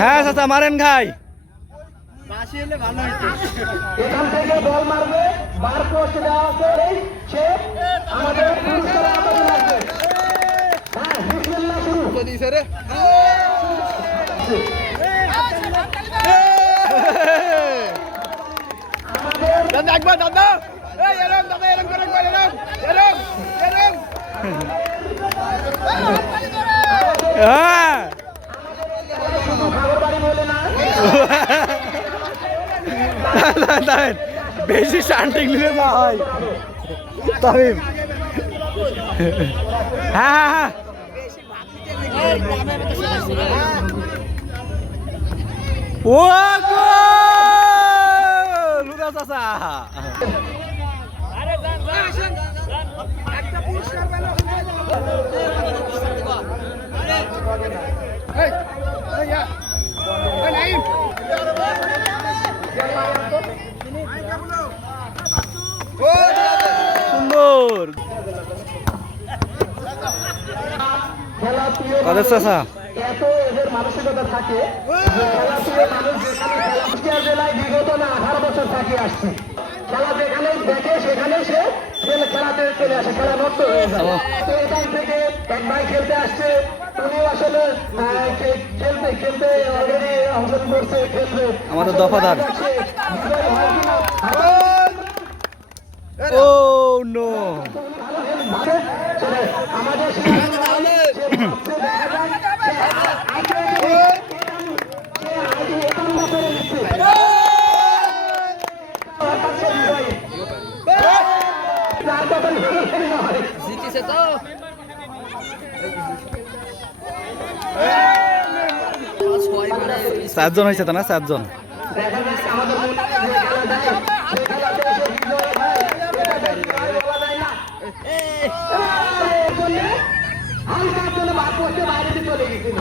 হ্যাঁ চাচা মারেন খাই। এখান থেকে বল মারবে, বার পোস্ট দেওয়া আছে, সে আমাদের পুরস্কার আবেদন আছে। হ্যাঁ, বিসমিল্লাহ শুরু। হ্যাঁ খবর বাড়ি বলে না, বেশি শান্তিং নিলে না হয় তামিম। হ্যাঁ হ্যাঁ হ্যাঁ ও লুদা চাচা সুন্দর খেলা প্রিয় কাদের চাচা এত এদের মানসিকতা থাকে যে খেলা প্রিয় মানুষ যেখানে খেলা কুষ্টিয়া জেলায় বিগত না 18 বছর থাকে আসছে। খেলা যেখানে দেখে সেখানে সে খেলাতে চলে আসে, খেলা নষ্ট হয়ে যায়। তো এখান থেকে এক ভাই খেলতে আসছে, উনিও আসলে খেলতে খেলতে অলরেডি অংশগ্রহণ করছে, খেলবে। আমাদের দফাদার। ও নো আমাদের সাতজন হয়েছে তো না, সাতজন। দেখা যাচ্ছে আমাদের হালকার জন্য বাদ করতে বাইরে চলে গেছিল।